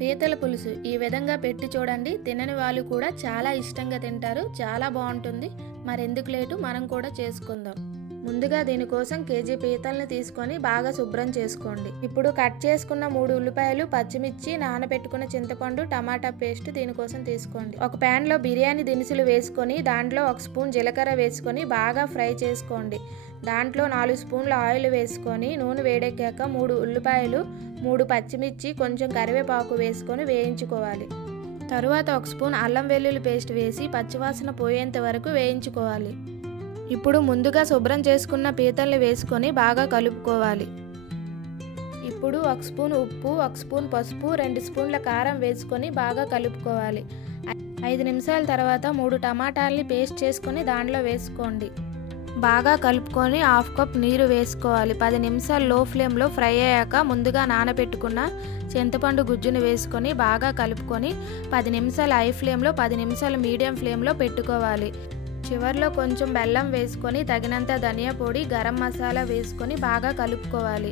పీతల పులుసు ఈ విధంగా పెట్టి చూడండి. తినని వాళ్ళు కూడా చాలా ఇష్టంగా తింటారు. చాలా బాగుంటుంది. మరెందుకు లేటు, మనం కూడా చేసుకుందాం. ముందుగా దీనికోసం కేజీ పీతల్ని తీసుకొని బాగా శుభ్రం చేసుకోండి. ఇప్పుడు కట్ చేసుకున్న 3 ఉల్లిపాయలు, పచ్చిమిర్చి, నానబెట్టుకున్న చింతపండు, టమాటా పేస్ట్ దీనికోసం తీసుకోండి. ఒక ప్యాన్ లో బిర్యానీ దినుసులు వేసుకొని దాంట్లో 1 స్పూన్ జీలకర్ర వేసుకొని బాగా ఫ్రై చేసుకోండి. దాంట్లో 4 స్పూన్ల ఆయిల్ వేసుకొని నూనె వేడెక్కాక 3 ఉల్లిపాయలు, 3 పచ్చిమిర్చి, కొంచెం కరివేపాకు వేసుకొని వేయించుకోవాలి. తరువాత 1 స్పూన్ అల్లం వెల్లుల్లి పేస్ట్ వేసి పచ్చివాసన పోయేంత వరకు వేయించుకోవాలి. ఇప్పుడు ముందుగా శుభ్రం చేసుకున్న పీతల్ని వేసుకొని బాగా కలుపుకోవాలి. ఇప్పుడు 1 స్పూన్ ఉప్పు, 1 స్పూన్ పసుపు, 2 స్పూన్ల కారం వేసుకొని బాగా కలుపుకోవాలి. 5 నిమిషాల తర్వాత 3 టమాటాలని పేస్ట్ చేసుకొని దాంట్లో వేసుకోండి. బాగా కలుపుకొని 1/2 కప్ నీరు వేసుకోవాలి. 10 నిమిషాలు లో ఫ్లేమ్లో ఫ్రై అయ్యాక ముందుగా నానబెట్టుకున్న చింతపండు గుజ్జును వేసుకొని బాగా కలుపుకొని 10 నిమిషాలు హై ఫ్లేమ్లో, 10 నిమిషాలు మీడియం ఫ్లేమ్లో పెట్టుకోవాలి. చివర్లో కొంచెం బెల్లం వేసుకొని తగినంత ధనియా పొడి, గరం మసాలా వేసుకొని బాగా కలుపుకోవాలి.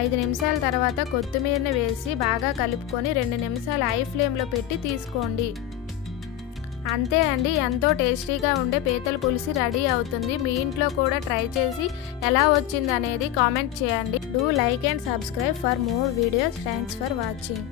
5 నిమిషాల తర్వాత కొత్తిమీరని వేసి బాగా కలుపుకొని 2 నిమిషాలు హై ఫ్లేమ్లో పెట్టి తీసుకోండి. అంతే అండి, ఎంతో టేస్టీగా ఉండే పీతల పులుసు రెడీ అవుతుంది. మీ ఇంట్లో కూడా ట్రై చేసి ఎలా వచ్చింది అనేది కామెంట్ చేయండి. Do like and subscribe for more videos. Thanks for watching.